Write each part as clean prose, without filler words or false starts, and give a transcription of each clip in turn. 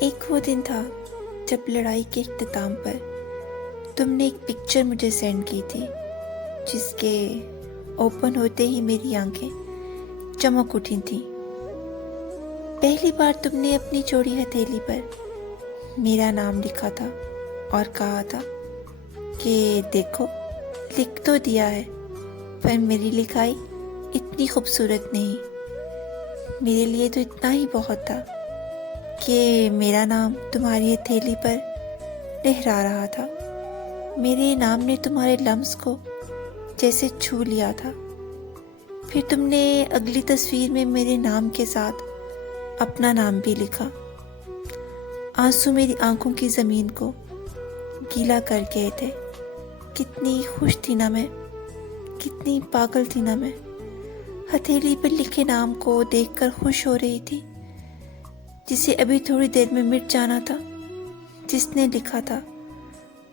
ایک وہ دن تھا جب لڑائی کے اختتام پر تم نے ایک پکچر مجھے سینڈ کی تھی، جس کے اوپن ہوتے ہی میری آنکھیں چمک اٹھی تھیں۔ پہلی بار تم نے اپنی چوڑی ہتھیلی پر میرا نام لکھا تھا اور کہا تھا کہ دیکھو، لکھ تو دیا ہے پر میری لکھائی اتنی خوبصورت نہیں۔ میرے لیے تو اتنا ہی بہت تھا کہ میرا نام تمہاری ہتھیلی پر لہرا رہا تھا۔ میرے نام نے تمہارے لمس کو جیسے چھو لیا تھا۔ پھر تم نے اگلی تصویر میں میرے نام کے ساتھ اپنا نام بھی لکھا۔ آنسو میری آنکھوں کی زمین کو گیلا کر گئے تھے۔ کتنی خوش تھی نا میں، کتنی پاگل تھی نا میں۔ ہتھیلی پر لکھے نام کو دیکھ کر خوش ہو رہی تھی، جسے ابھی تھوڑی دیر میں مٹ جانا تھا۔ جس نے لکھا تھا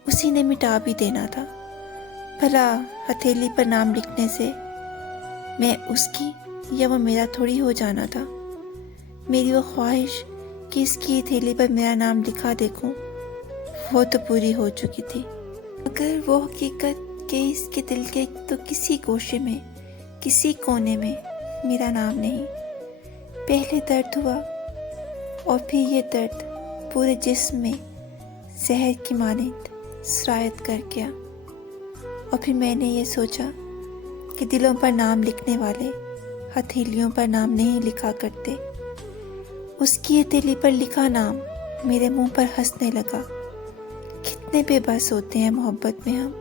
اسی نے مٹا بھی دینا تھا۔ بھلا ہتھیلی پر نام لکھنے سے میں اس کی یا وہ میرا تھوڑی ہو جانا تھا۔ میری وہ خواہش کہ اس کی ہتھیلی پر میرا نام لکھا دیکھوں، وہ تو پوری ہو چکی تھی، مگر وہ حقیقت کہ اس کے دل کے تو کسی گوشے میں، کسی کونے میں میرا نام نہیں۔ پہلے درد ہوا اور پھر یہ درد پورے جسم میں زہر کی مانند سرایت کر گیا۔ اور پھر میں نے یہ سوچا کہ دلوں پر نام لکھنے والے ہتھیلیوں پر نام نہیں لکھا کرتے۔ اس کی ہتھیلی پر لکھا نام میرے منہ پر ہنسنے لگا۔ کتنے بے بس ہوتے ہیں محبت میں ہم۔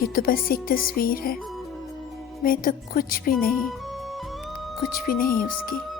یہ تو بس ایک تصویر ہے، میں تو کچھ بھی نہیں اس کی۔